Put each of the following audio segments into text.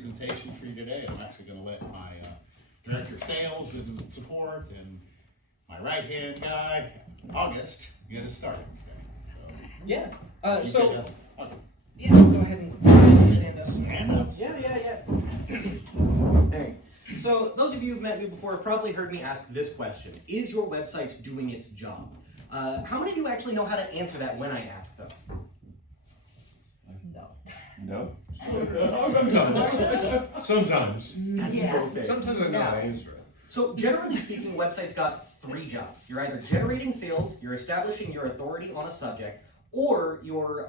presentation for you today. I'm actually going to let my Director of Sales and Support and my right-hand guy, August, get us started today. Yeah. August. Yeah, go ahead and stand up. Stand up. Yeah. Alright. So those of you who've met me before have probably heard me ask this question: is your website doing its job? How many of you actually know how to answer that when I ask them? No. Sometimes. That's so fair. Sometimes I know how to answer it. So generally speaking, websites got 3 jobs. You're either generating sales, you're establishing your authority on a subject, or you're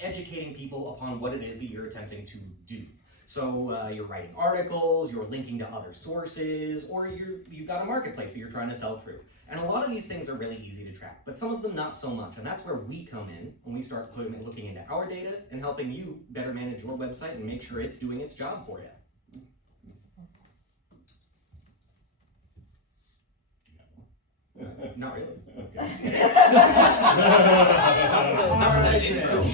educating people upon what it is that you're attempting to do. So you're writing articles, you're linking to other sources, or you've got a marketplace that you're trying to sell through. And a lot of these things are really easy to track, but some of them not so much. And that's where we come in when we start looking into our data and helping you better manage your website and make sure it's doing its job for you. Not really. Okay. Not for that intro.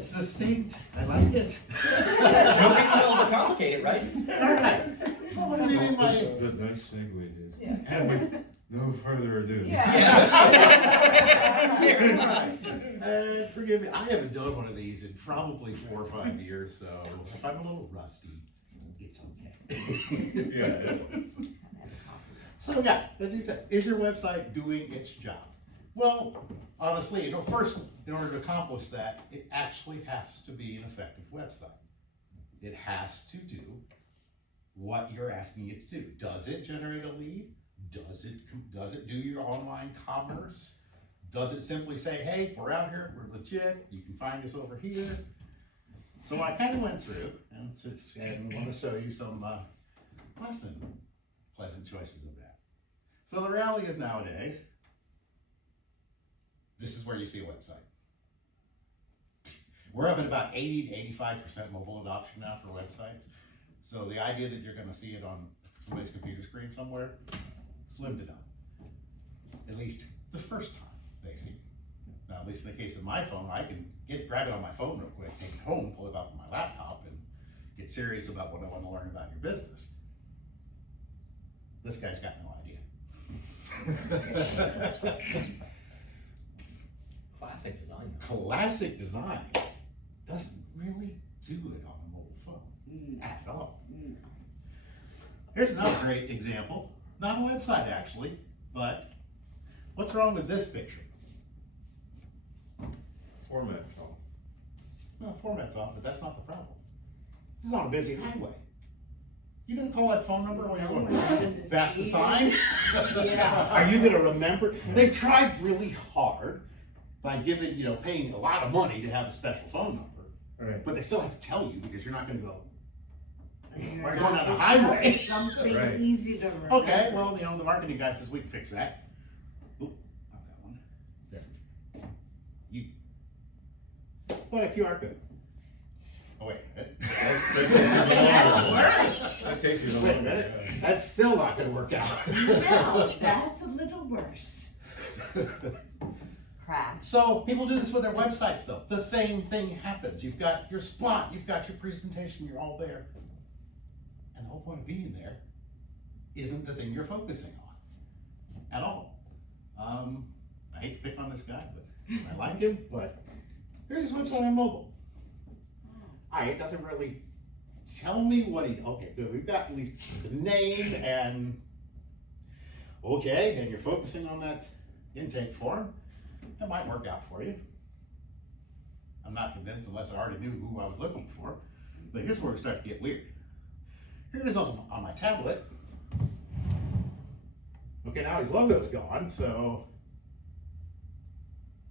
Succinct. I like it. No reason to overcomplicate it, right? All right. So what do you mean by... That's a nice segue it is. And with no further ado. Forgive me, I haven't done one of these in probably 4 or 5 years, so if I'm a little rusty, it's okay. Yeah. So yeah, as you said, is your website doing its job? Well, honestly, first, in order to accomplish that, it actually has to be an effective website. It has to do what you're asking it to do. Does it generate a lead? Does it do your online commerce? Does it simply say, hey, we're out here, we're legit, you can find us over here? So I kind of went through and want to show you some less than pleasant choices of that. So the reality is nowadays, this is where you see a website. We're up at about 80 to 85% mobile adoption now for websites. So the idea that you're going to see it on somebody's computer screen somewhere, slim to none. At least the first time, basically. Now, at least in the case of my phone, I can grab it on my phone real quick, take it home, pull it up on my laptop, and get serious about what I want to learn about your business. This guy's got no idea. Classic design. Classic design doesn't really do it on a mobile phone at all. Here's another great example. Not a website actually, but what's wrong with this picture? Format off. Well, format's off, but that's not the problem. This is on a busy highway. You gonna call that phone number when you're going past the sign? Yeah. Are you gonna remember? They've tried really hard by giving, paying a lot of money to have a special phone number, Right. but they still have to tell you because you're not gonna go, You're We're going down the it's highway. not Something Right. easy to remember. okay, well, the marketing guy says we can fix that. Oop, not that one. There. You. What a QR code. Oh wait. That takes you a Wait a little minute. bit. That's still not gonna work out. No, that's a little worse. Crap. So people do this with their websites though. The same thing happens. You've got your spot, you've got your presentation, you're all there. And the whole point of being there isn't the thing you're focusing on at all. I hate to pick on this guy, but I like him, but here's his website on mobile. It doesn't really tell me what okay, good. We've got at least the name and you're focusing on that intake form. That might work out for you. I'm not convinced unless I already knew who I was looking for. But here's where we start to get weird. Here it is on my tablet. Okay, now his logo's gone, so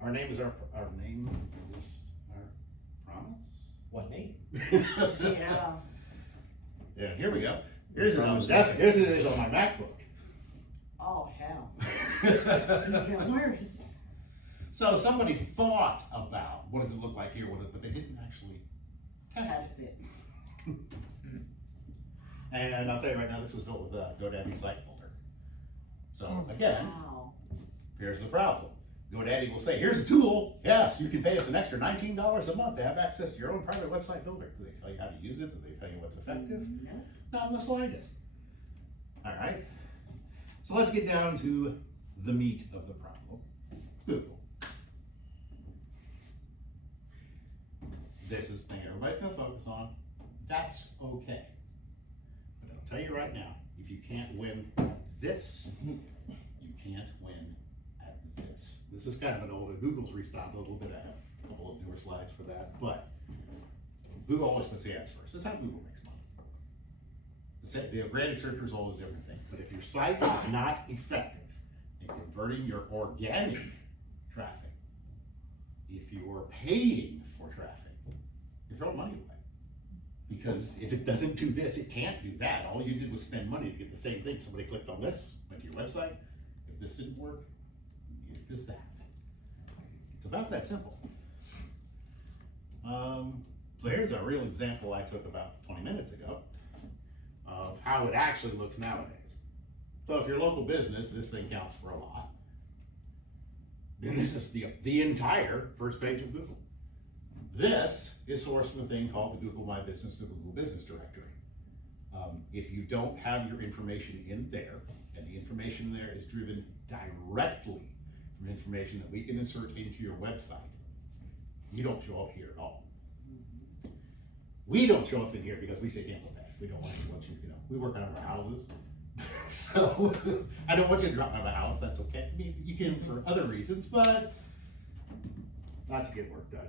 our name is our promise. What name? Yeah. Yeah, here we go. Here's it on the desk. Here's it is on my MacBook. Oh, hell. Even worse. So somebody thought about what does it look like here, but they didn't actually test it. Test it. And I'll tell you right now, this was built with GoDaddy Site Builder. So again, Wow. here's the problem. GoDaddy will say, here's a tool, yes, you can pay us an extra $19 a month to have access to your own private website builder. Do they tell you how to use it? Do they tell you what's effective? No. Not in the slightest. All right, so let's get down to the meat of the problem, Google. This is the thing everybody's gonna focus on. That's okay. But I'll tell you right now, if you can't win this, you can't win at this. This is kind of an older, Google's restocked a little bit. I have a couple of newer slides for that, but Google always puts the ads first. That's how Google makes money. The organic search result is a different thing, but if your site is not effective in converting your organic traffic, if you're paying for traffic, you're throwing money away. Because if it doesn't do this, it can't do that. All you did was spend money to get the same thing. Somebody clicked on this, went to your website. If this didn't work, it does that. It's about that simple. So here's a real example I took about 20 minutes ago of how it actually looks nowadays. So if you're a local business, this thing counts for a lot. Then this is the entire first page of Google. This is sourced from a thing called the Google My Business, the Google Business Directory. If you don't have your information in there, and the information there is driven directly from information that we can insert into your website, you don't show up here at all. We don't show up in here because we say Campbell Bag. We don't want you, we work out of our houses. So I don't want you to drop out of the house, that's okay. I mean, you can for other reasons, but not to get work done.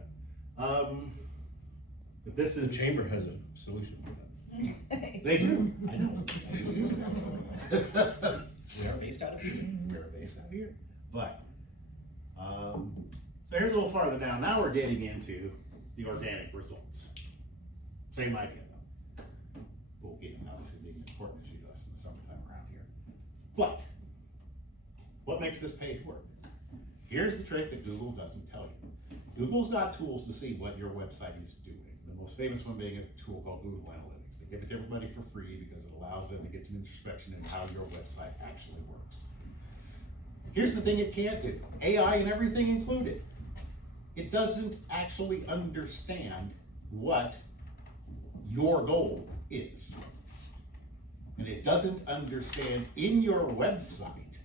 But this The is. chamber has a solution for that. They do, I know. I do use it. We are based out of here. We're based out here, but, so here's a little farther down. Now we're getting into the organic results. Same idea though. Well, obviously being an important issue to us in the summertime around here. But, what makes this page work? Here's the trick that Google doesn't tell you. Google's got tools to see what your website is doing. The most famous one being a tool called Google Analytics. They give it to everybody for free because it allows them to get some introspection into how your website actually works. Here's the thing it can't do, AI and everything included. It doesn't actually understand what your goal is. And it doesn't understand in your website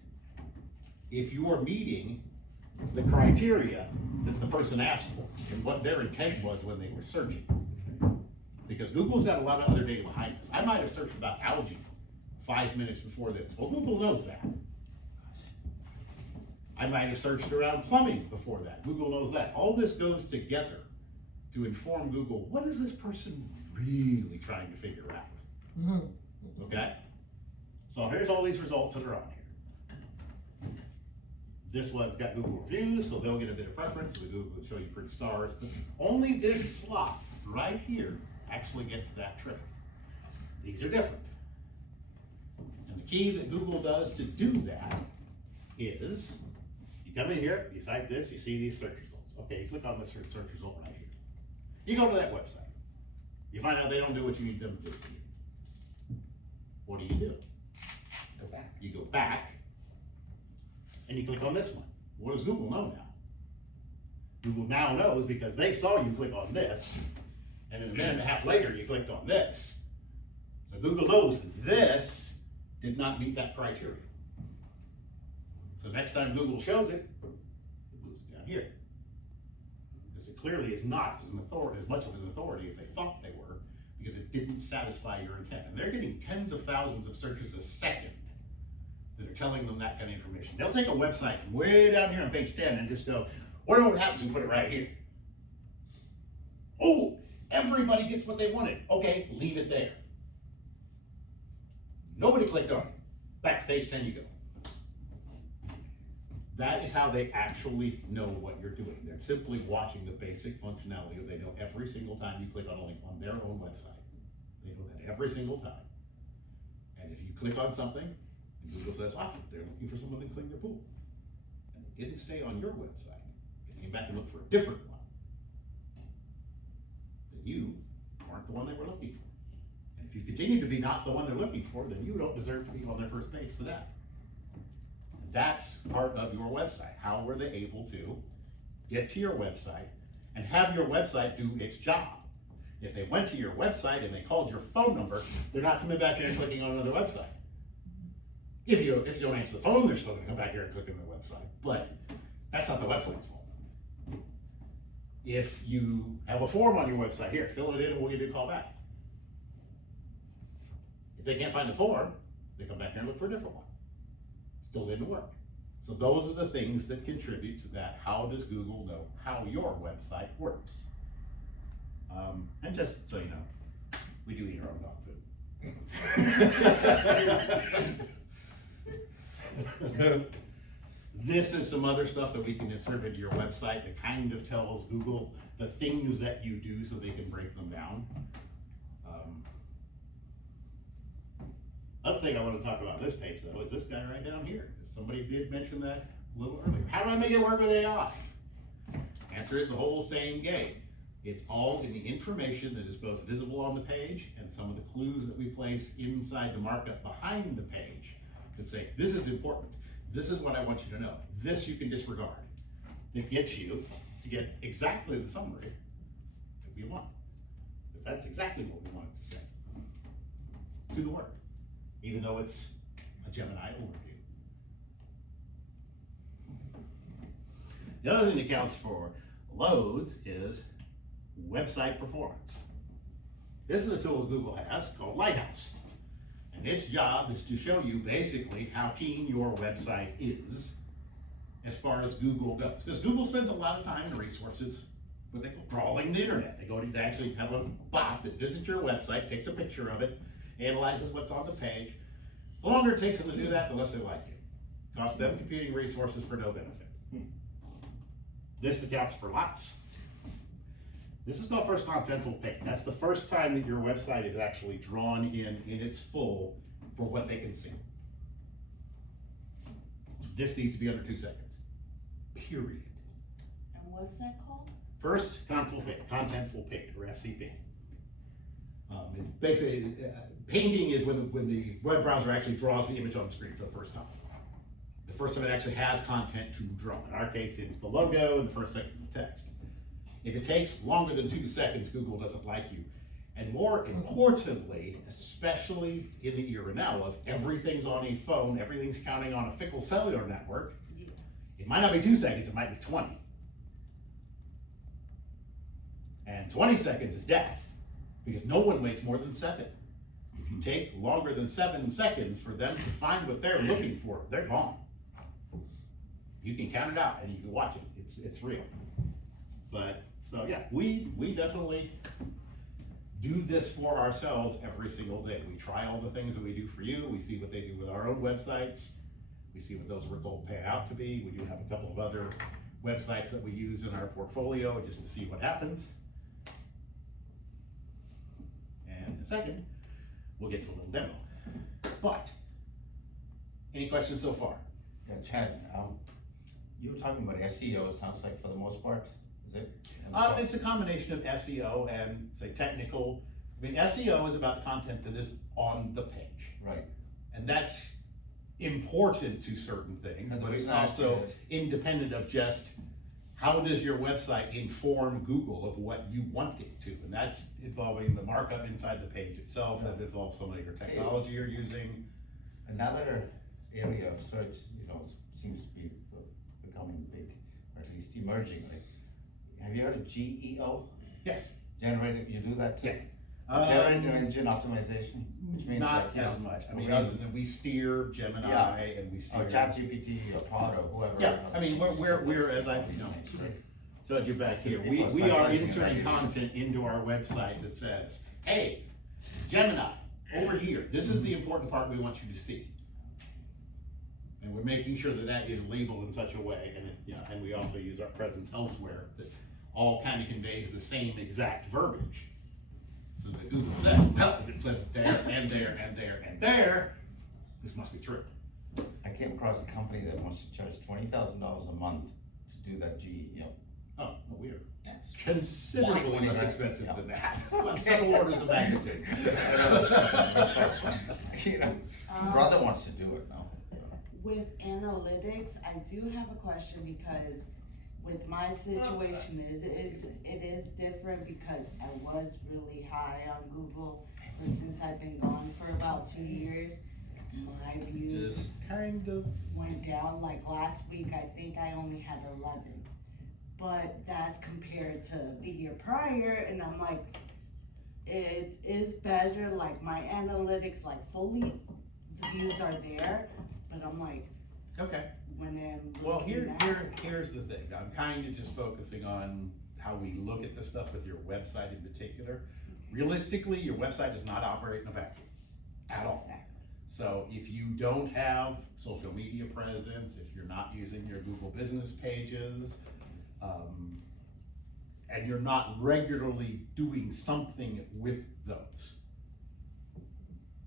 if you're meeting the criteria that the person asked for and what their intent was when they were searching. Because Google's got a lot of other data behind this. I might have searched about algae 5 minutes before this. Well, Google knows that. I might have searched around plumbing before that. Google knows that. All this goes together to inform Google, what is this person really trying to figure out? Okay? So here's all these results that are on here. This one's got Google reviews, so they'll get a bit of preference, so Google will show you pretty stars, but only this slot right here actually gets that trick. These are different. And the key that Google does to do that is, you come in here, you type this, you see these search results. Okay, you click on this search result right here. You go to that website. You find out they don't do what you need them to do for you. What do? Go back. You go back, and you click on this one. What does Google know now? Google now knows because they saw you click on this, and then a minute and a half later you clicked on this. So Google knows this did not meet that criteria. So next time Google shows it, it moves it down here. Because it clearly is not as much of an authority as they thought they were, because it didn't satisfy your intent. And they're getting tens of thousands of searches a second that are telling them that kind of information. They'll take a website from way down here on page 10 and just go, whatever what happens, we put it right here. Oh, everybody gets what they wanted. Okay, leave it there. Nobody clicked on it. Back to page 10 you go. That is how they actually know what you're doing. They're simply watching the basic functionality. They know every single time you click on a link on their own website. They know that every single time. And if you click on something, and Google says, they're looking for someone to clean their pool. And they didn't stay on your website. They came back and looked for a different one. Then you aren't the one they were looking for. And if you continue to be not the one they're looking for, then you don't deserve to be on their first page for that. And that's part of your website. How were they able to get to your website and have your website do its job? If they went to your website and they called your phone number, they're not coming back here and clicking on another website. If you don't answer the phone, they're still gonna come back here and click on the website, but that's not the website's fault. If you have a form on your website, here, fill it in and we'll give you a call back. If they can't find the form, they come back here and look for a different one. Still didn't work. So those are the things that contribute to that. How does Google know how your website works? And just so you know, we do eat our own dog food. This is some other stuff that we can insert into your website that kind of tells Google the things that you do so they can break them down. Other thing I want to talk about on this page though is this guy right down here. Somebody did mention that a little earlier. How do I make it work with AI? Answer is the whole same game. It's all in the information that is both visible on the page and some of the clues that we place inside the markup behind the page that say, this is important. This is what I want you to know. This you can disregard. It gets you to get exactly the summary that we want. Because that's exactly what we want it to say. To the word. Even though it's a Gemini overview. The other thing that counts for loads is website performance. This is a tool that Google has called Lighthouse. And its job is to show you basically how keen your website is as far as Google goes. Because Google spends a lot of time and resources what they call crawling the internet. They actually have a bot that visits your website, takes a picture of it, analyzes what's on the page. The longer it takes them to do that, the less they like you. Costs them computing resources for no benefit. This accounts for lots. This is called first contentful paint. That's the first time that your website is actually drawn in its full for what they can see. This needs to be under 2 seconds, period. And what's that called? First contentful paint, or FCP. Basically, painting is when the web browser actually draws the image on the screen for the first time. The first time it actually has content to draw. In our case, it's the logo and the first section of the text. If it takes longer than 2 seconds, Google doesn't like you. And more importantly, especially in the era now of everything's on a phone, everything's counting on a fickle cellular network, it might not be 2 seconds, it might be 20. And 20 seconds is death, because no one waits more than 7. If you take longer than 7 seconds for them to find what they're looking for, they're gone. You can count it out and you can watch it, it's real. But, so yeah, we definitely do this for ourselves every single day. We try all the things that we do for you. We see what they do with our own websites. We see what those results pan out to be. We do have a couple of other websites that we use in our portfolio just to see what happens. And in a second, we'll get to a little demo. But, any questions so far? Yeah, Chad, you were talking about SEO, it sounds like, for the most part, is it? It's a combination of SEO and, say, technical. I mean, SEO is about the content that is on the page. Right. And that's important to certain things, And the but it's reason I asked also you is- independent of just how does your website inform Google of what you want it to? And that's involving the markup inside the page itself, that involves some of your technology you're using. Another area of search, seems to be becoming big, or at least emerging, right? Have you heard of GEO? Yes. Generated, you do that too? Yes. Generator engine optimization, which means Not like, as much. I mean, other than we steer Gemini Yeah. and we steer. or ChatGPT or Pod or whoever. Yeah, I mean, we're as I, told you back here, we are specializing in inserting that. content into our website that says, hey, Gemini, over here, this is the important part we want you to see. And we're making sure that that is labeled in such a way, and we also use our presence elsewhere that all kind of conveys the same exact verbiage. So that Google says, well, if it says there and there and there and there, this must be true. I came across a company that wants to charge $20,000 a month to do that GEO. Oh, well, we're That's considerably less expensive than that. Several orders of magnitude. Brother wants to do it now. With analytics, I do have a question because with my situation it is different because I was really high on Google, but since I've been gone for about 2 years, my views Just kind of, went down. Like last week, I think I only had 11, but that's compared to the year prior, and I'm like, it is better. Like my analytics, like fully, the views are there, but I'm like, okay. when I'm Well, looking at here's the thing. I'm kind of just focusing on how we look at this stuff with your website in particular. Realistically, your website does not operate in a vacuum at all. Exactly. So if you don't have social media presence, if you're not using your Google business pages, and you're not regularly doing something with those,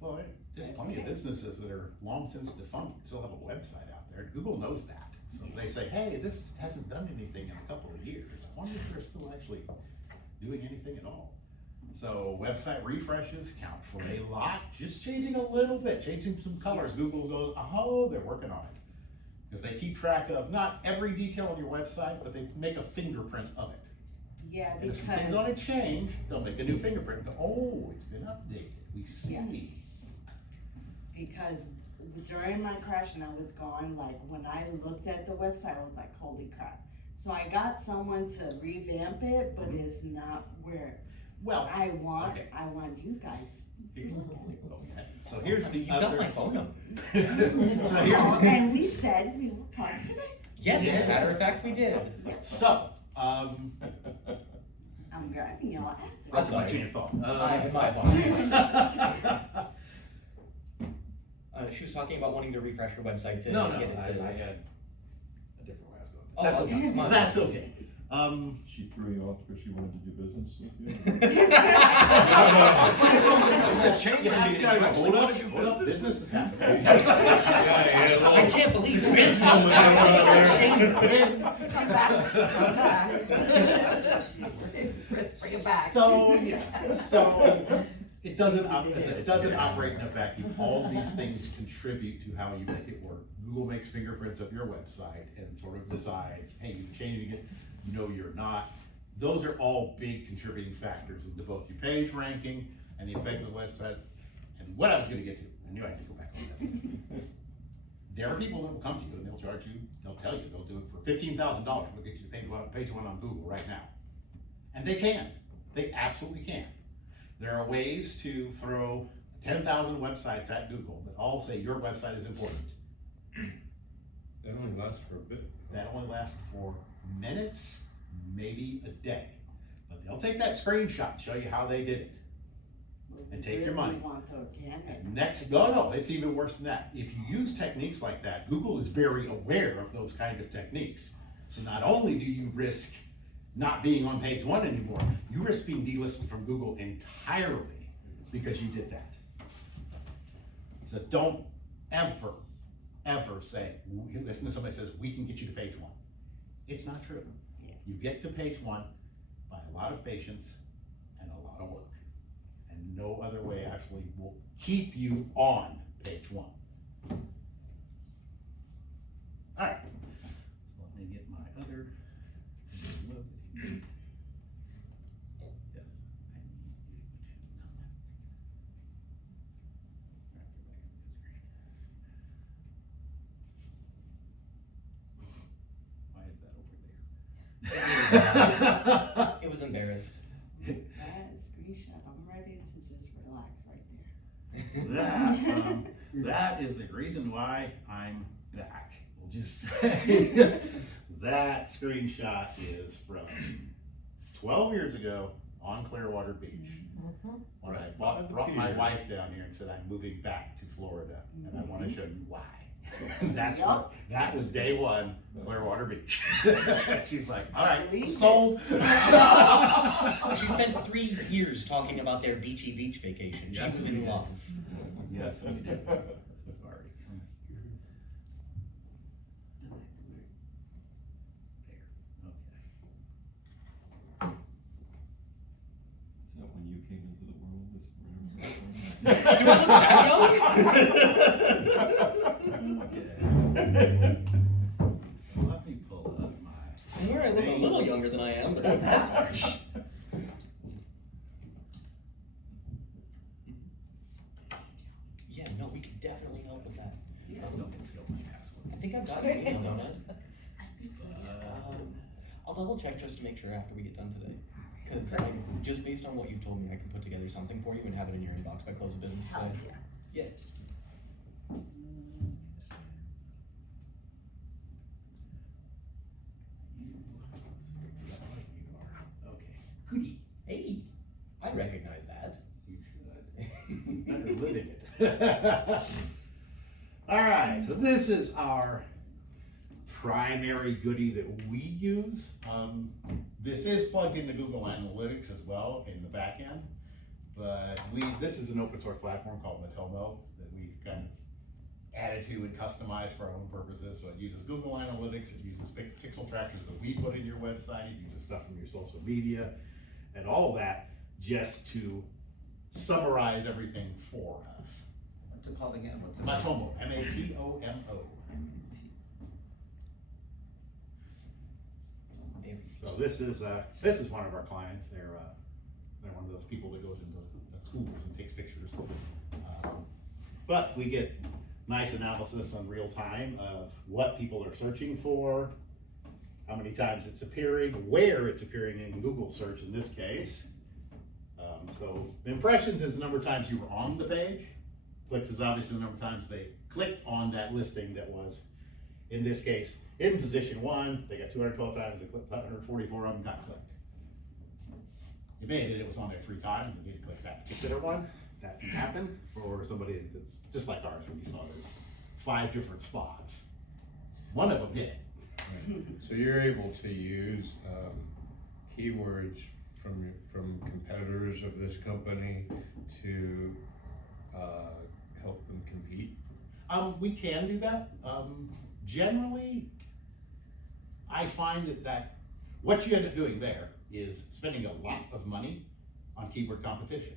well, there's plenty of businesses that are long since defunct, still have a website out there. Google knows that. So if they say, hey, this hasn't done anything in a couple of years, I wonder if they're still actually doing anything at all. So website refreshes count for a lot, just changing a little bit, changing some colors. Yes. Google goes, oh, they're working on it. Because they keep track of not every detail on your website, but they make a fingerprint of it. Yeah, And if some things because on it change, they'll make a new fingerprint and go, oh, it's been updated. We see. yes, because during my crash and I was gone, like when I looked at the website, I was like, holy crap. So I got someone to revamp it, but it's not where Well, I want. okay. I want you guys to look at it. okay. So here's the You other. got my phone number. So here's Oh, the, and we said we will talk today. Yes, as a Yes. matter of fact, we did. so, I'm grabbing y'all after. that's my sorry. chain of thought. My apologies. She was talking about wanting to refresh her website to No, get it I to. had a different way I was going. Oh, That's okay. okay. My That's apologies. okay. She threw you off because she wanted to do business with you? You have to hold up, business is happening. I can't believe business is happening. Come back, come back. Chris, bring it back. So, yeah, so it doesn't, it doesn't operate in a vacuum. All these things contribute to how you make it work. Google makes fingerprints of your website and sort of decides, hey, you're changing it, no, you're not. Those are all big contributing factors into both your page ranking and the effect of the website. And what I was gonna get to, I knew I had to go back on that. There are people that will come to you and they'll charge you, they'll tell you, they'll do it for $15,000, we'll get you page one on Google right now. And they can, they absolutely can. There are ways to throw 10,000 websites at Google that all say your website is important. That only lasts for a bit. That only lasts for minutes, maybe a day. But they'll take that screenshot and show you how they did it. And take your money. We want the organic. Next, no, it's even worse than that. If you use techniques like that, Google is very aware of those kind of techniques. So not only do you risk not being on page one anymore, you risk being delisted from Google entirely because you did that. So don't ever, ever say, listen to somebody says, we can get you to page one. It's not true. Yeah. You get to page one by a lot of patience and a lot of work. And no other way actually will keep you on page one. All right. Let me get my other. Yes, I need you to. Why is that over there? It was embarrassed. That screenshot, I'm ready to just relax right there. That is the reason why I'm back. We'll just say that screenshot is from 12 years ago on Clearwater Beach. When I brought my wife down here and said I'm moving back to Florida, and I want to show you why. That's what, that was day one, Clearwater Beach. She's like, all right, sold. She spent 3 years talking about their beachy beach vacation. She was in love. Yes, we did. Sorry. Is that when you came into the world? Do I look that young? Okay. Let me pull up my. I'm aware I look a little younger than I am, but not that much. Yeah, no, we could definitely help with that. You guys don't get to steal my password. I think I've got it on that. I think so. I'll double check just to make sure after we get done today. Because just based on what you've told me, I can put together something for you and have it in your inbox by close of business Hell today. yeah. Yeah. Okay, goody. Hey, I recognize that. You should. Better living it. All right, so this is our primary goodie that we use. This is plugged into Google Analytics as well in the back end, but this is an open source platform called Matomo that we've kind of added to and customized for our own purposes. So it uses Google Analytics, it uses pixel trackers that we put in your website, it uses stuff from your social media, and all of that just to summarize everything for us. What's it called again? What's it? Matomo, M-A-T-O-M-O. So this is one of our clients. They're one of those people that goes into the schools and takes pictures. But we get nice analysis on real time of what people are searching for, how many times it's appearing, where it's appearing in Google search in this case. So impressions is the number of times you were on the page. Clicks is obviously the number of times they clicked on that listing that was, in this case, in position 1. They got 212 times, they clicked 144 of them got clicked. It may have been it was on there 3 times and didn't click that particular one. That can happen for somebody that's just like ours when you saw there's 5 different spots. One of them hit. Right. So you're able to use keywords from competitors of this company to help them compete? We can do that. Generally, I find that what you end up doing there is spending a lot of money on keyword competition.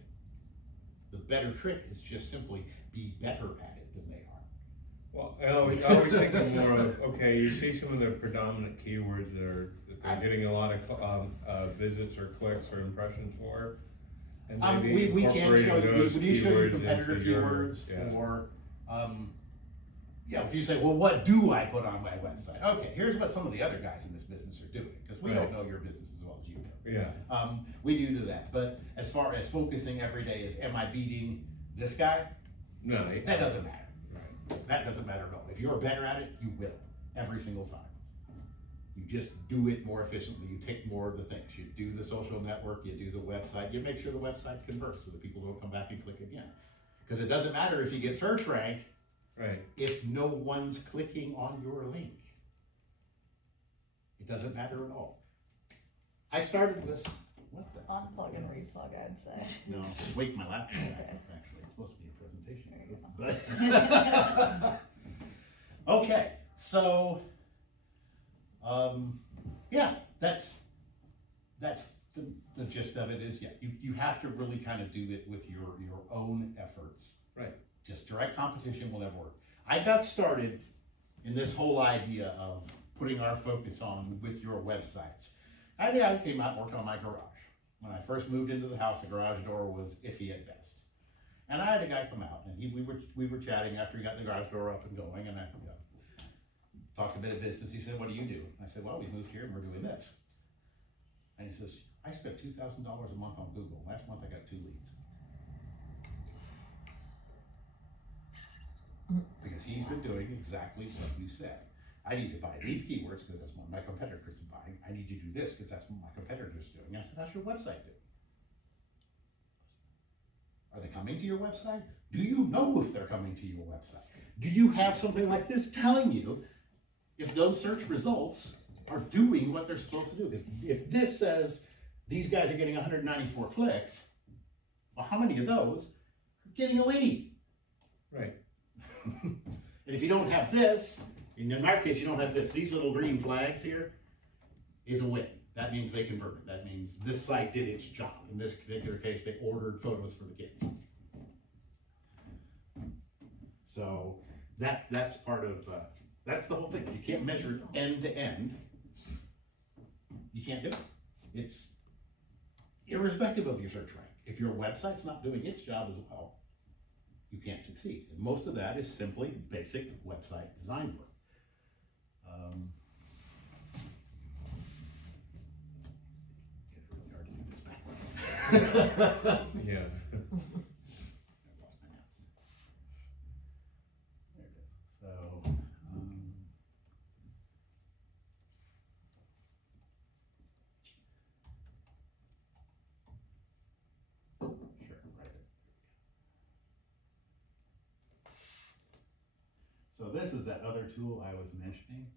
The better trick is just simply be better at it than they are. Well, I always think of more of, okay, you see some of the predominant keywords that they're getting a lot of visits or clicks or impressions for. And maybe We can show incorporating you, those we do show you keywords competitor into your- keywords yeah. for, if you say, well, what do I put on my website? Okay, here's what some of the other guys in this business are doing, because we don't Right. know your business as well as you do. Yeah, We do that, but as far as focusing every day is, am I beating this guy? no, That doesn't matter. Right. That doesn't matter at all. If you're better at it, you will, every single time. You just do it more efficiently. You take more of the things. You do the social network, you do the website, you make sure the website converts so that people don't come back and click again. Because it doesn't matter if you get search rank Right. if no one's clicking on your link. It doesn't matter at all. I started this, what the? Unplug and replug, I'd say. No, wait, my laptop, Okay. actually, it's supposed to be a presentation. There you But, okay, so, yeah, that's the gist of it is, yeah, you have to really kind of do it with your own efforts. Right. Just direct competition will never work. I got started in this whole idea of putting our focus on with your websites. I came out and worked on my garage. When I first moved into the house, the garage door was iffy at best. And I had a guy come out, and we were chatting after he got the garage door up and going, and I talked a bit of business. He said, "What do you do?" I said, "Well, we moved here and we're doing this." And he says, "I spent $2,000 a month on Google. Last month I got 2 leads." Because he's been doing exactly what you said. I need to buy these keywords because that's what my competitors are buying. I need to do this because that's what my competitors are doing. I said, "How's your website doing? Are they coming to your website? Do you know if they're coming to your website? Do you have something like this telling you if those search results are doing what they're supposed to do?" Because if this says these guys are getting 194 clicks, well, how many of those are getting a lead? Right. And if you don't have this, in our case, you don't have this, these little green flags here is a win. That means they converted. That means this site did its job. In this particular case, they ordered photos for the kids. So that's part of That's the whole thing. You can't measure it end to end. You can't do it. It's irrespective of your search rank. If your website's not doing its job as well, you can't succeed. And most of that is simply basic website design work. It's really hard to do this backwards. Yeah. I've lost my mouse. There it is. So, sure, right there. So this is that other tool I was mentioning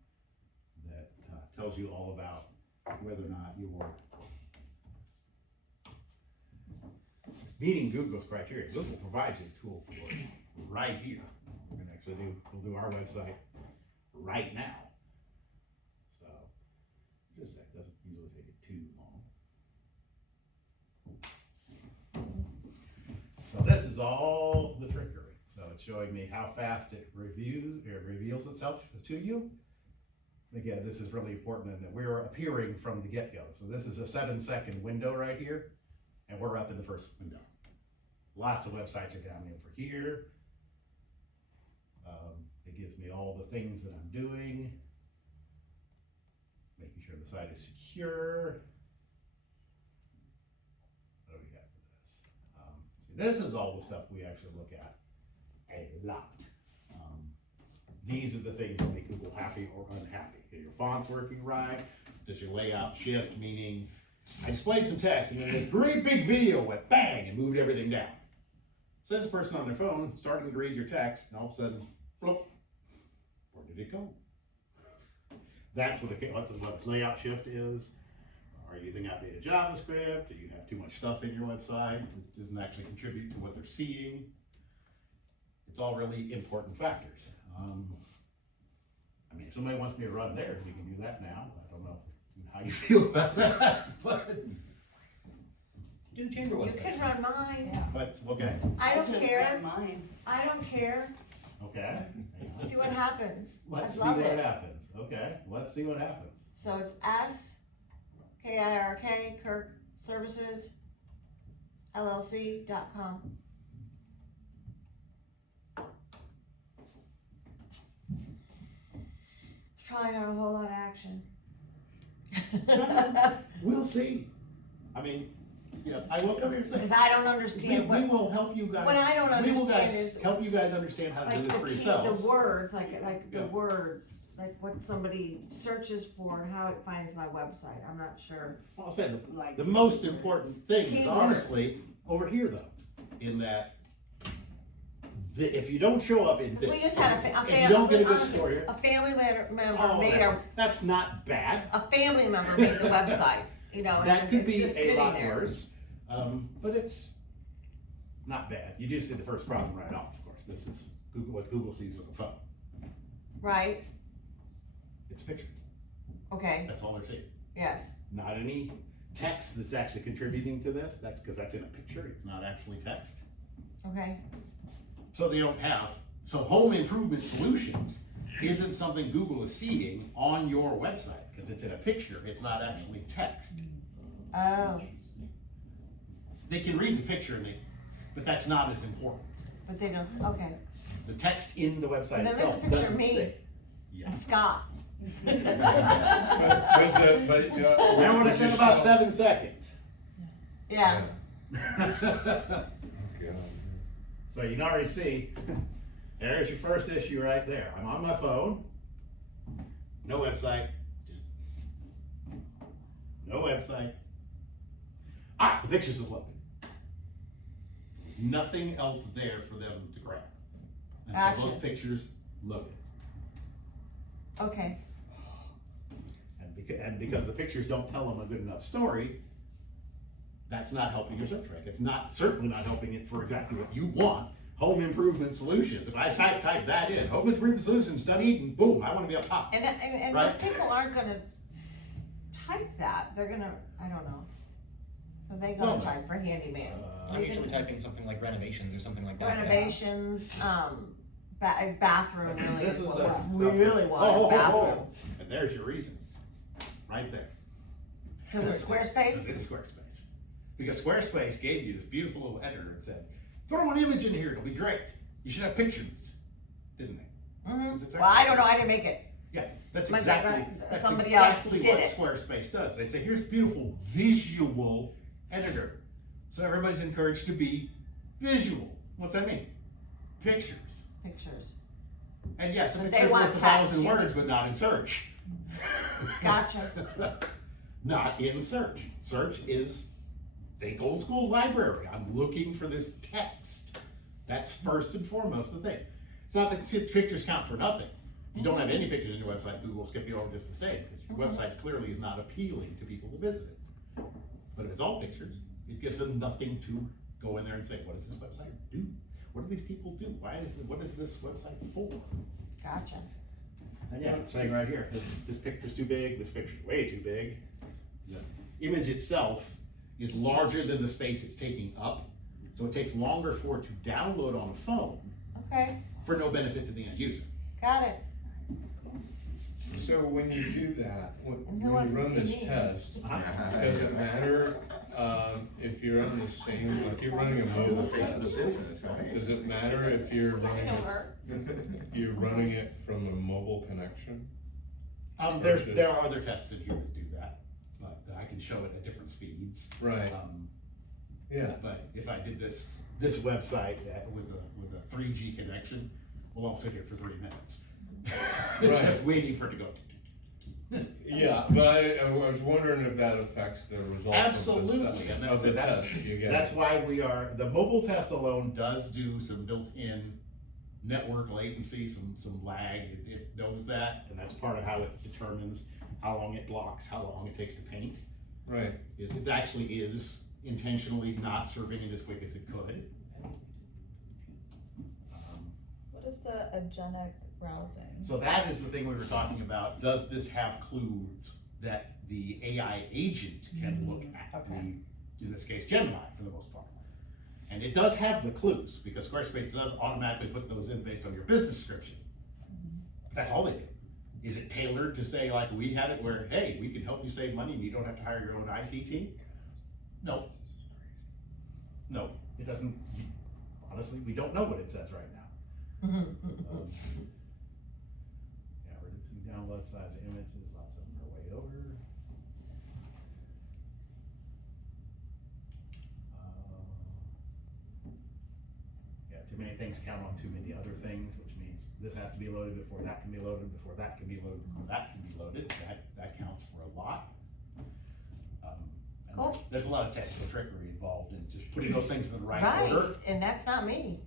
that tells you all about whether or not you're meeting Google's criteria. Google provides a tool for it right here. We're gonna actually we'll do our website right now. So, just a sec, doesn't usually take it too long. So this is all the trickery. So it's showing me how fast it reveals itself to you. Again, this is really important in that we're appearing from the get-go. So this is a 7-second window right here, and we're up in the first window. Lots of websites are down over here. It gives me all the things that I'm doing, making sure the site is secure. What do we got for this? This is all the stuff we actually look at a lot. These are the things that make Google happy or unhappy. Are your fonts working right? Does your layout shift? Meaning, I displayed some text and then this great big video went bang and moved everything down. So there's a person on their phone starting to read your text, and all of a sudden, bloop, where did it go? That's what the layout shift is. Are you using outdated JavaScript? Do you have too much stuff in your website? It doesn't actually contribute to what they're seeing. It's all really important factors. I mean, if somebody wants me to run theirs, we can do that now. I don't know how you feel about that, but Do the chamber You website. can run mine. okay, I don't just care. got Mine. I don't care. okay. See what happens. Let's I see love what it. happens. Okay, let's see what happens. So it's S-K-I-R-K, Kirk Services, LLC.com. Probably not a whole lot of action. We'll see. I mean, yeah, I will come here and say, Because I don't we understand what will help you guys. what I don't We will understand guys is help you guys understand how to do like this for the yourselves. words, like Yeah. the words, like what somebody searches for and how it finds my website. I'm not sure. I'll say Like the most important thing is Keywords. honestly over here though, in that if you don't show up in Because this, we just had if you don't get a good honestly, story, a family member oh, made that's not bad. a family member made the website. You know, That and could it's be just a sitting lot there. worse, but it's not bad. You do see the first problem right off, of course. This is what Google sees on the phone. Right? It's a picture. Okay. That's all they're seeing. Yes. Not any text that's actually contributing to this. That's because that's in a picture. It's not actually text. Okay. So they don't have. So home improvement solutions isn't something Google is seeing on your website because it's in a picture. It's not actually text. Oh, They can read the picture, but that's not as important. but they don't. Okay. The text in the website And then there's a itself picture of doesn't me. say. Yeah. And Scott. Remember what I said about 7 seconds? Yeah. So you can already see, there's your first issue right there. I'm on my phone, no website, just no website. Ah, the pictures have loaded. There's nothing else there for them to grab until Gotcha. those pictures loaded. Okay. And because the pictures don't tell them a good enough story, that's not helping your search rank. It's certainly not helping it for exactly what you want. Home improvement solutions. If I type that in, home improvement solutions, Dunedin, boom, I want to be up top. And Right. most people aren't gonna type that. They're gonna. I don't know. Are they gonna Well, type for handyman? I'm usually typing something like renovations or something like that. yeah. Renovations, bathroom really This is is what the we really want is bathroom. And there's your reason, right there. Cause it's Squarespace? It's Squarespace. Because Squarespace gave you this beautiful little editor and said, throw an image in here, it'll be great. You should have pictures, didn't they? Mhm. That's exactly Well, I what don't know, I didn't make it. Yeah, that's My- exactly, my- somebody else what did it. Squarespace does. They say, here's beautiful visual editor. So everybody's encouraged to be visual. What's that mean? Pictures. Pictures. And yes, a But they picture's want worth 1,000 text. words, but not in search. Gotcha. Not in search. Search is, think old school library. I'm looking for this text. That's first and foremost the thing. It's not that pictures count for nothing. If you don't have any pictures in your website, Google will skip you over just the same, because your website clearly is not appealing to people who visit it. But if it's all pictures, it gives them nothing to go in there and say, what does this website do? What do these people do? What is this website for? Gotcha. And yeah, it's saying right here, this picture's too big, this picture's way too big. The image itself is larger than the space it's taking up, so it takes longer for it to download on a phone Okay, for no benefit to the end user. got it. So when you do that, when And who you wants to run see this me? test, does it matter, if you're on the same, like you're running a mobile test? Does it matter if you're running it from a mobile connection? There are other tests in here that do that, but I can show it at different speeds. Right, yeah, But if I did this website with a 3G connection, well, I'll sit here for 3 minutes. Just Right. waiting for it to go. yeah, but I was wondering if that affects the results Absolutely, of and the that's test you get. That's why the mobile test alone does do some built-in network latency, some lag, it knows that, and that's part of how it determines how long it blocks, how long it takes to paint. Right, It actually is intentionally not serving it as quick as it could. What is the agenic browsing? So that is the thing we were talking about, does this have clues that the AI agent can look at? Okay. In this case, Gemini for the most part. And it does have the clues, because Squarespace does automatically put those in based on your business description. That's all they do. Is it tailored to say, like, we had it where, hey, we can help you save money and you don't have to hire your own IT team? No. No, it doesn't. Honestly, we don't know what it says right now. Yeah, reducing download size of images, lots of them are way over. Yeah, too many things count on too many other things, which means this has to be loaded before that can be loaded, before that can be loaded, before that can be loaded. That counts for a lot. And Cool. there's a lot of technical trickery involved in just putting those things in the right Right, order. and that's not me.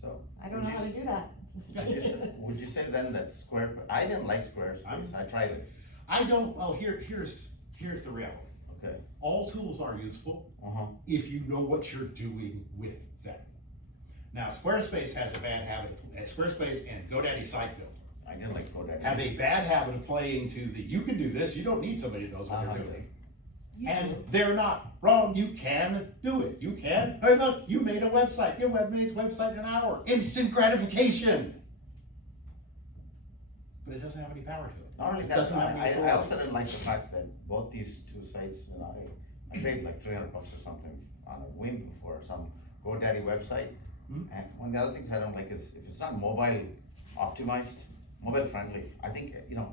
So. I don't know how to do that. Would you say then that I didn't like Squarespace, I tried it, I don't, well, here's the reality. okay, All tools are useful if you know what you're doing with them. Now, Squarespace has a bad habit, Squarespace and GoDaddy Site Builder I didn't like GoDaddy. have a bad habit of playing to the, you can do this, you don't need somebody who knows what they're doing. And they're not wrong, you can do it, you can. Hey, look, you made a website, your made a website in an hour, instant gratification. But it doesn't have any power to it. Not only It that, doesn't have any I authority. also didn't like the fact that both these two sites, you know, I paid like $300 or something on a whim for some GoDaddy website. Mhm. And one of the other things I don't like is if it's not mobile optimized, mobile friendly, I think, you know,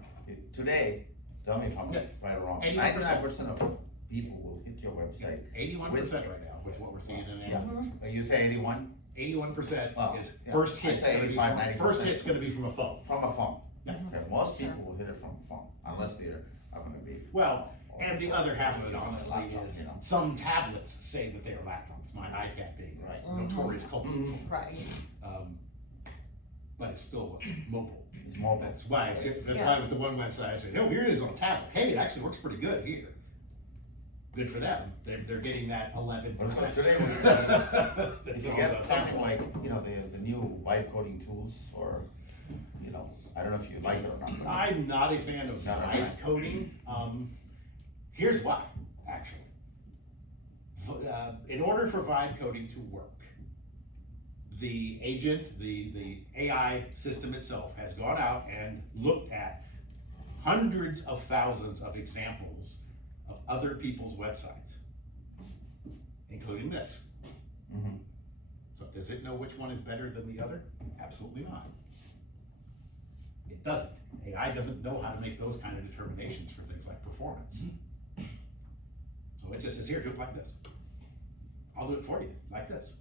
today, tell me if I'm Yeah. right or wrong, 81%. 99% of people will hit your website. 81% right now is what we're seeing in Yeah. analytics. You say 81? 81% Oh, is yeah. first I'd hit's say gonna be 85, from, 90%. first hit's gonna be from a phone. From a phone. Yeah. Okay, most people will hit it from a phone, unless they're gonna be. Well, and the other half of it honestly Laptop, is, you know. some tablets say that they are laptops, my iPad being Right. notorious culprit. Right. But it's still mobile. It's mobile. That's why with the one website I said, no, here it is on a tablet. Hey, it actually works pretty good here. Good for them. They're getting that 11%. Because today That's If you all get about something tablets. like, you know, the new vibe coding tools for, you know, I don't know if you like it or not. but- I'm not a fan of Not a vibe fan. coding. Here's why, actually. In order for vibe coding to work, the agent, the AI system itself has gone out and looked at hundreds of thousands of examples of other people's websites, including this. Mhm. So does it know which one is better than the other? Absolutely not. It doesn't. AI doesn't know how to make those kind of determinations for things like performance. So it just says, here, do it like this. I'll do it for you, like this.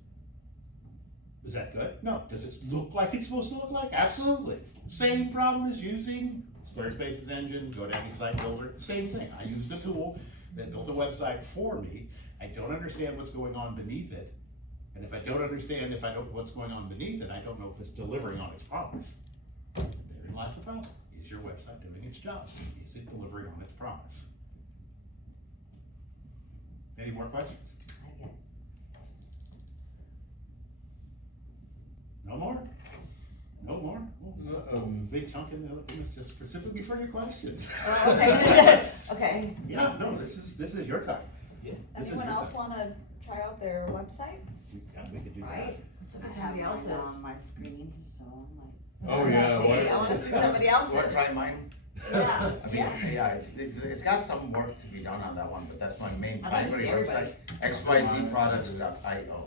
Is that good? No. Does it look like it's supposed to look like? Absolutely. Same problem as using Squarespace's engine, GoDaddy Site Builder, same thing. I used a tool that built a website for me. I don't understand what's going on beneath it. And if I don't understand what's going on beneath it, I don't know if it's delivering on its promise. Therein lies the problem. Is your website doing its job? Is it delivering on its promise? Any more questions? No more? No more? Big chunk in the other thing is just specifically for your questions. Oh, okay, okay. Yeah, no, this is your time. Yeah. This is Anyone your else time. wanna try out their website? Yeah, we could do that. Right? What's up I with have somebody mine else's? on my screen, so I'm like. Oh, yeah, See, what- I wanna see somebody You wanna else's. try mine? Yeah. I mean, yeah, it's got some work to be done on that one, but that's my main I'd like to primary see website, everybody's. xyzproducts.io.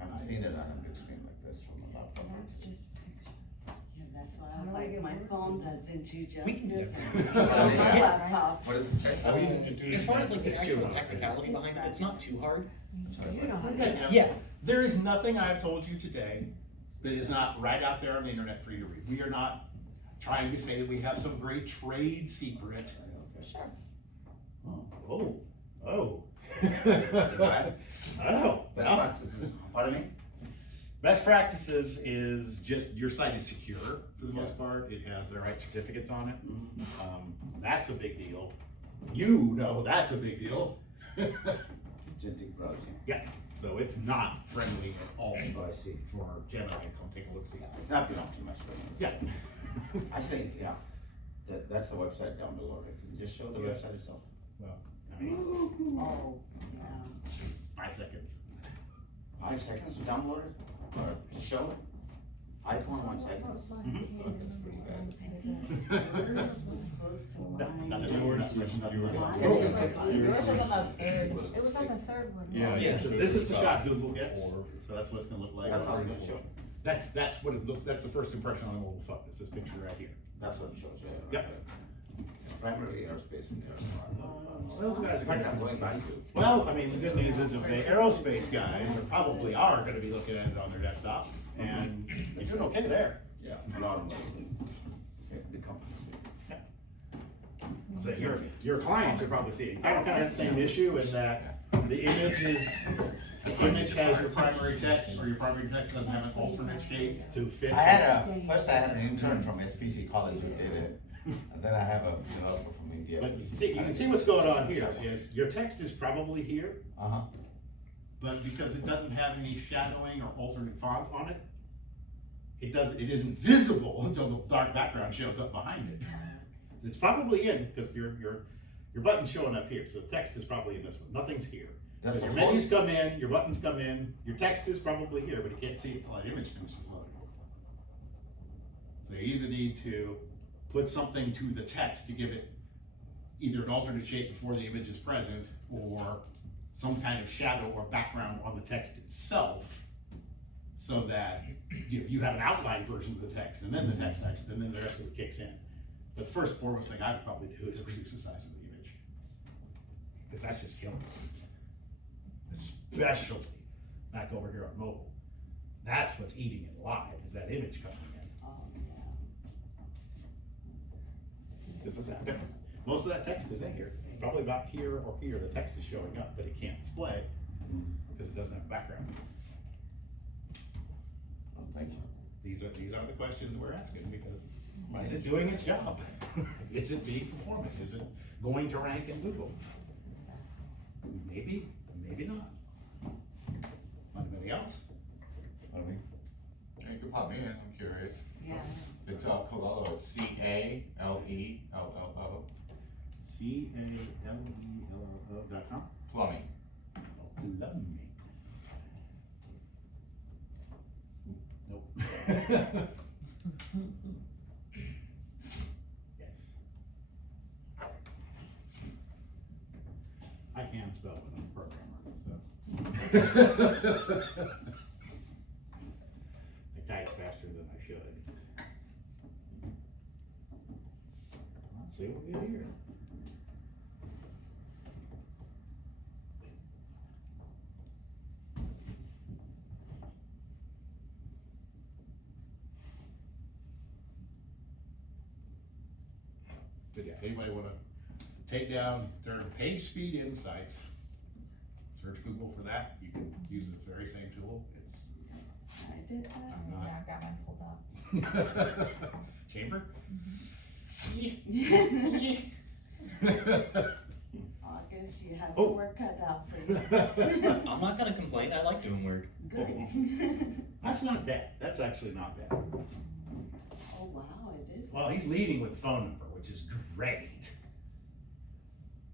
I've seen it on a big screen like this from a So laptop. that's just a picture. Yeah, that's why I How was do I like, get my words phone in there? doesn't do We can justice. get and words. My laptop. What does it say? As far as like the actual technicality behind it, it's not too hard. You know how to. Okay, now, Yeah. there is nothing I've told you today that is not right out there on the internet for you to read. We are not trying to say that we have some great trade secret. Sure. Oh, oh. What? Oh, Best well, practices, pardon me? best practices is just your site is secure for the most part. It has the right certificates on it. That's a big deal. You know that's a big deal. Agentic browsing. Yeah, so it's not friendly at all Oh, I see. for Gemini. Come take a look, see. It's not been optimized for me. Yeah. I think, yeah, that's the website down below, right? Can you just show the Yeah. website itself? Well, I mean, Oh, yeah. 5 seconds. 5 seconds to download it, or to show it? iPhone 1 second. Mhm. Oh, that's pretty bad. Yours was close to mine. Nothing yours, nothing Mine yours. was like Yours was on the third. It was on the third one. Yeah. Yeah, so this is the shot Google gets, so that's what it's gonna look like. That's how it's gonna show. That's what it looks, that's the first impression on a mobile phone, is this picture right here. That's what it shows, yeah. Yep. Okay. Primarily aerospace and Those guys are In fact, I'm gonna- going back to. Well, I mean, the good news is if the aerospace guys probably are gonna be looking at it on their desktop, and they're doing okay there. Yeah, a lot of them. Okay, big companies. So your clients are probably seeing, kind of had the same issue in that the image has your primary text, or your primary text doesn't have an alternate shape to fit. First I had an intern from SPC College who did it, and then I have a developer from India. But you can see what's going on here is your text is probably here, Uh-huh. but because it doesn't have any shadowing or alternate font on it, it isn't visible until the dark background shows up behind it. It's probably in, because your button's showing up here, so the text is probably in this one, nothing's here. Does But the your menus host, come in, your buttons come in, your text is probably here, but you can't see it till that image finishes loading. So you either need to put something to the text to give it either an alternate shape before the image is present, or some kind of shadow or background on the text itself, so that you have an outline version of the text, and then the text, and then the rest of it kicks in. But the first and foremost thing I would probably do is reduce the size of the image, because that's just killing it. Especially back over here on mobile. That's what's eating it alive, is that image coming in. Oh, yeah. This is, most of that text is in here, probably about here or here, the text is showing up, but it can't display, because it doesn't have a background. oh, thank you. These are the questions we're asking, because is it doing its job? Is it being performant? Is it going to rank in Google? Maybe, maybe not. Anybody else? Pardon me? You could pop me in, I'm curious. Yeah. It's Calello, it's CALELLO, CALELLO.com. plumbing. Yes. I can spell, but I'm a programmer, so. I type faster than I should. Let's see what we get here. So yeah, anybody wanna take down their page speed insights? Search Google for that. You can use the very same tool. It's I did that. I'm Yeah, not. I got mine pulled up. Chamber? August, you have Oh. your work cut out for you. I'm not gonna complain, I like doing work. Good. That's not bad. That's actually not bad. Oh, wow, it is. Well, he's leading with the phone number, which is great.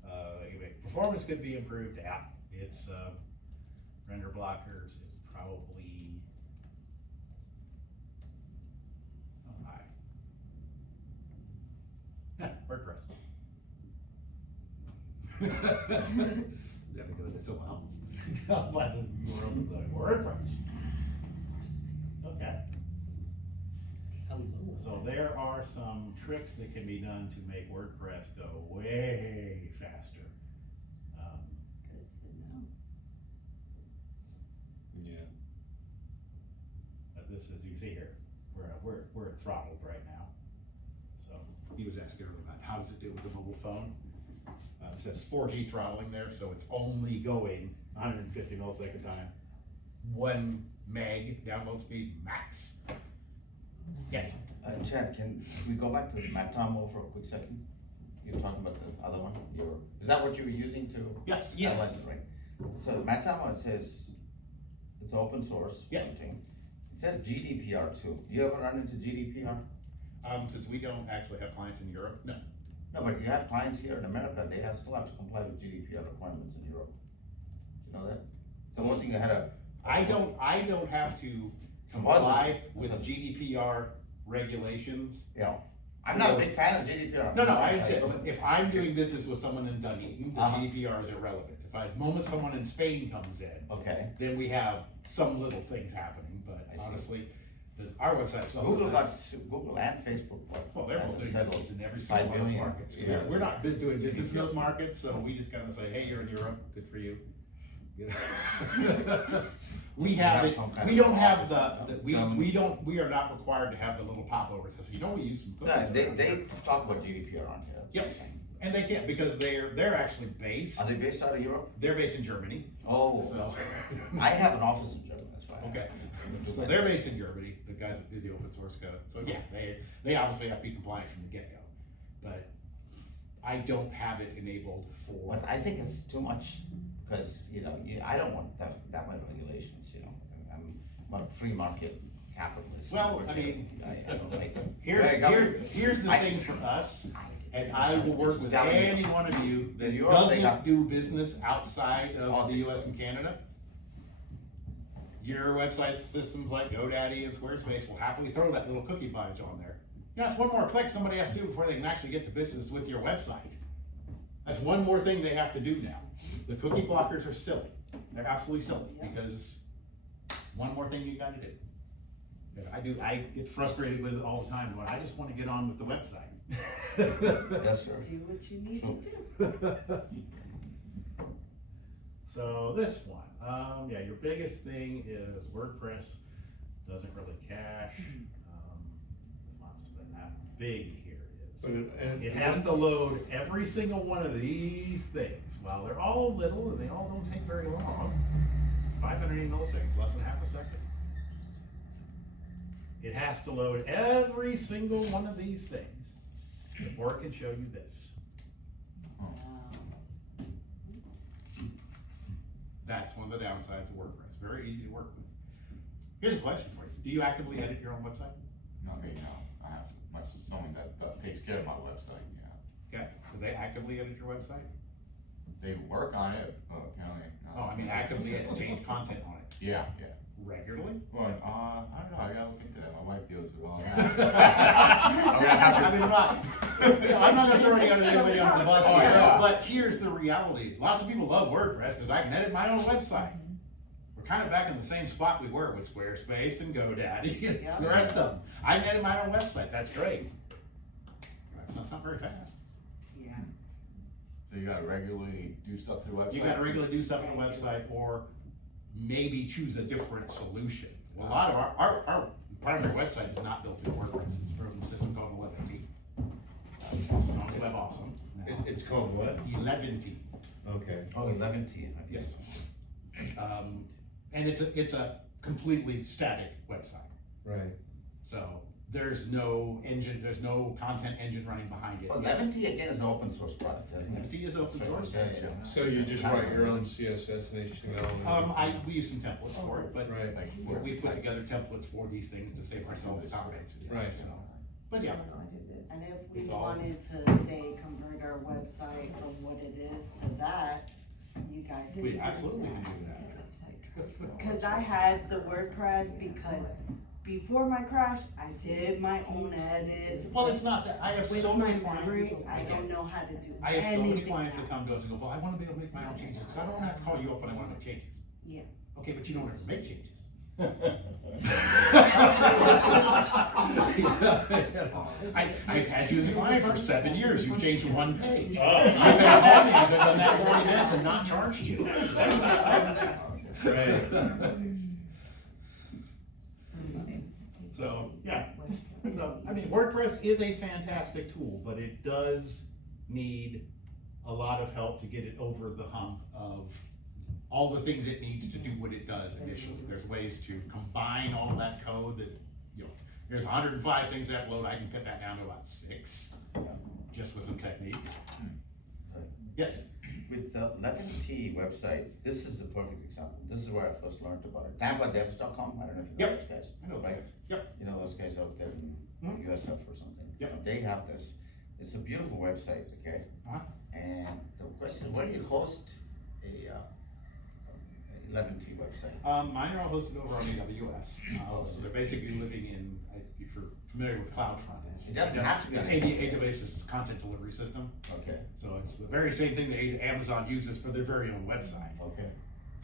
Anyway, performance could be improved. Yeah, it's render blockers is probably high. WordPress. I've been doing this a while. But WordPress. Okay. Hello. So there are some tricks that can be done to make WordPress go way faster. Good to know. Yeah. But this, as you can see here, we're throttled right now. So he was asking earlier about how does it do with the mobile phone? It says 4G throttling there, so it's only going 150 millisecond time. 1 meg download speed max. Yes. Chad, can we go back to the Matamo for a quick second? You're talking about the other one, is that what you were using to Yes. Yeah. analyze it, right? So Matamo, it says, it's open source. Yes. It says GDPR too. Do you ever run into GDPR? Since we don't actually have clients in Europe, no. No, but you have clients here in America, they still have to comply with GDPR requirements in Europe. You know that? Supposing you had a. I don't have to comply with GDPR regulations. You know, I'm not a big fan of GDPR. No, I understand, but if I'm doing business with someone in Dunedin, the Uh-huh. GDPR is irrelevant. The moment someone in Spain comes in, Okay, then we have some little things happening, but I see. honestly, our website. Google and Facebook. Well, they're both doing business in every 5 single one of those billion. markets. Yeah. We're not doing business in those markets, so we just kind of say, hey, you're in Europe, good for you. We have it, some kind we of don't have office in we are not required to have the little popover that says, you know, we use some No, cookies. they around here." talk about GDPR on here. That's what Yep. I'm saying. And they can't, because they're actually based, Are they based out of Europe? they're based in Germany, Oh, so. I have an office in Germany, that's why. Okay, so they're based in Germany, the guys that do the open source code, so yeah, they obviously have to be compliant from the get-go. But I don't have it enabled for, But I think it's too much, because, I don't want that many regulations, I'm a free market capitalist. Well, which I mean, I don't like it. here's the thing for us, and I will work with any one of you that In Europe, they doesn't have- do business outside of the Politics. US and Canada. Your website systems like GoDaddy and Squarespace will happily throw that little cookie badge on there. That's one more click somebody has to do before they can actually get to business with your website. That's one more thing they have to do now. The cookie blockers are silly. They're absolutely silly, because one more thing you gotta do. And I get frustrated with it all the time, but I just wanna get on with the website. Yes, sir. Do what you need to do. So this one, yeah, your biggest thing is WordPress doesn't really cache. What's that big here is, it has to load every single one of these things. While they're all little and they all don't take very long, 580 milliseconds, less than half a second. It has to load every single one of these things before it can show you this. That's one of the downsides of WordPress. Very easy to work with. Here's a question for you. Do you actively edit your own website? Not me, no. I have someone that takes care of my website, yeah. Okay. Do they actively edit your website? They work on it, apparently. Oh, I mean actively edit, change content on it. Yeah. Regularly? Well, I don't know, I gotta look into that, my wife deals with all I that. mean, I'm not gonna throw anybody under the bus Oh, here, yeah. but here's the reality. Lots of people love WordPress because I can edit my own website. We're kind of back in the same spot we were with Squarespace and GoDaddy and Yeah. the rest of them. I can edit my own website, that's great. It's not very fast. Yeah. So you gotta regularly do stuff through websites? You gotta regularly do stuff on the website or maybe choose a different solution. A lot of our primary website is not built in WordPress, it's from a system called 11T. Also known as WebAwesome. now. It's called what? 11T. Okay. Oh, 11T, I've Yes. used And it's a completely static website. Right. So there's no engine, there's no content engine running behind it. Well, 11T again is an open source product, isn't it? 11T is open That's what source. I'm saying, yeah. So you just write your own CSS and HTML? and We use some templates for it, but Right. Like, we put together templates for these things to save ourselves time. Right. So, but yeah, And if we It's all- wanted to say convert our website from what it is to that, you guys. we absolutely can do that. Cause I had the WordPress because before my crash, I did my own edits. Well, it's not that, I have With so my many clients. memory, I don't know how to do I have so many anything clients that now. come to us and go, well, I wanna be able to make my own changes, cause I don't wanna have to call you up when I wanna make changes. Yeah. Okay, but you don't ever make changes. I've had you as a client for 7 years, you've changed one page. You've been calling me, I've done that 40 minutes and not charged you. Right. So, yeah, so, I mean, WordPress is a fantastic tool, but it does need a lot of help to get it over the hump of all the things it needs to do what it does initially. There's ways to combine all that code that, you know, there's 105 things that load, I can cut that down to about 6, just with some techniques. Yes, With the 11T website, this is a perfect example. This is where I first learned about it. TampaDevs.com, I don't know if you know those guys. I know Right? that. Yep, You know those guys out there in Mhm. USF or something? Yep. They have this. It's a beautiful website, okay? Uh-huh. And the question is, where do you host a 11T website? mine are all hosted over on AWS. So they're basically living in, if you're familiar with CloudFront, it's. It doesn't have to be It's on AWS's content delivery system. Okay, So it's the very same thing that Amazon uses for their very own website. okay.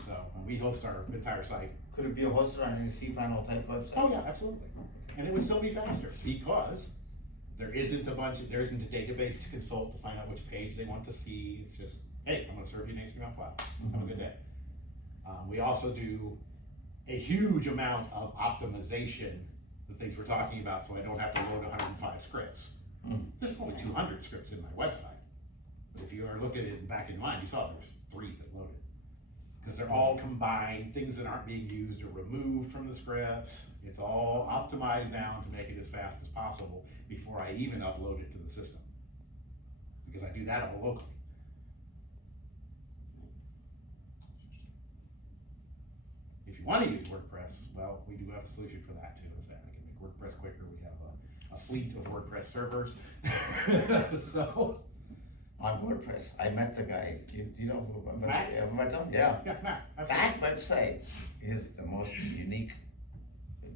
So we host our entire site. Could it be hosted on any cPanel type website? Oh, yeah, absolutely. And it would still be faster because there isn't a database to consult to find out which page they want to see. It's just, hey, I'm gonna serve you an HTML file. Have a good day. We also do a huge amount of optimization, the things we're talking about, so I don't have to load 105 scripts. There's probably 200 scripts in my website. But if you are looking at it back in line, you saw there's 3 that loaded. Because they're all combined, things that aren't being used are removed from the scripts. It's all optimized down to make it as fast as possible before I even upload it to the system. Because I do that all locally. If you want to use WordPress, well, we do have a solution for that too. Is that we can make WordPress quicker. We have a fleet of WordPress servers. So, On WordPress, I met the guy. Do you know who? Matt? Ever met him? Yeah. yeah, Matt, absolutely. That website is the most unique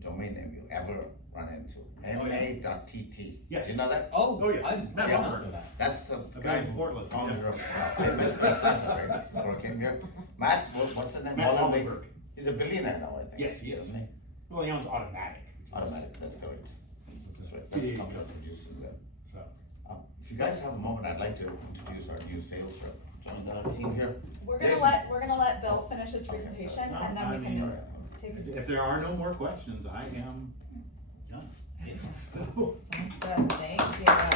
domain name you'll ever run into. ma.tt. Yes. You know that? Oh, Oh, yeah. I'm Matt yeah. Lumber. That's the The guy guy in who Portland. founder of, Yeah. I met Matt Langenberg before I came here. Matt, what's the name? Matt Mullenweg. Lumberg. He's a billionaire now, I think. Yes, he is. Isn't he? Well, he owns Automatic. Automatic, that's correct. That's right. Big That's the company company. producing them. So, If you guys have a moment, I'd like to introduce our new sales rep. Join our team here. We're gonna Jason. let Bill finish his Okay, presentation sorry. and then I we mean, can take a. if there are no more questions, I am done. Sounds good, thank you.